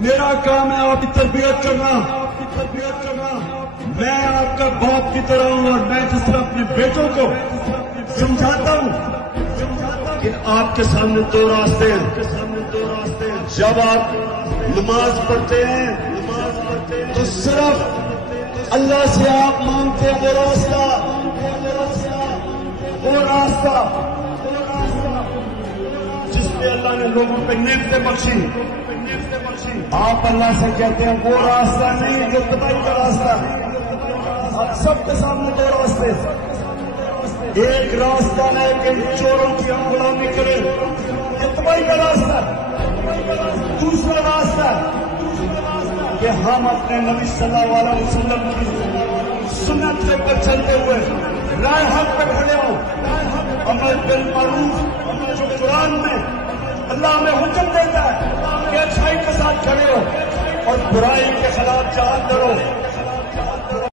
میرا کام ہے آپ کی تربیت کرنا. میں آپ کا باپ کی طرح ہوں اور میں جس طرح اپنے بیٹوں کو سمجھاتا ہوں کہ آپ کے سامنے دو راستے ہیں. جب آپ نماز پڑھتے ہیں تو صرف اللہ سے آپ مانگتے ہیں وہ راستہ جس پہ اللہ نے لوگوں پہ نعمتیں بخشی. آپ اللہ سے کہتے ہیں وہ راستہ نہیں جو تباہی کا راستہ ہے. آپ سب کے سامنے دو راستے. ایک راستہ ہے کہ چوروں کی ہم غلامی کریں، یہ تباہی کا راستہ. دوسرا راستہ کہ ہم اپنے نبی صلی اللہ علیہ وسلم کی سنت سے پر چلتے ہوئے رائے حق پہ کھڑے ہوں. امر بالمعروف جو قرآن میں اللہ میں حکم دیتا ہے کہ اچھائی کے ساتھ کھڑے ہو اور برائی کے خلاف جہاد کرو.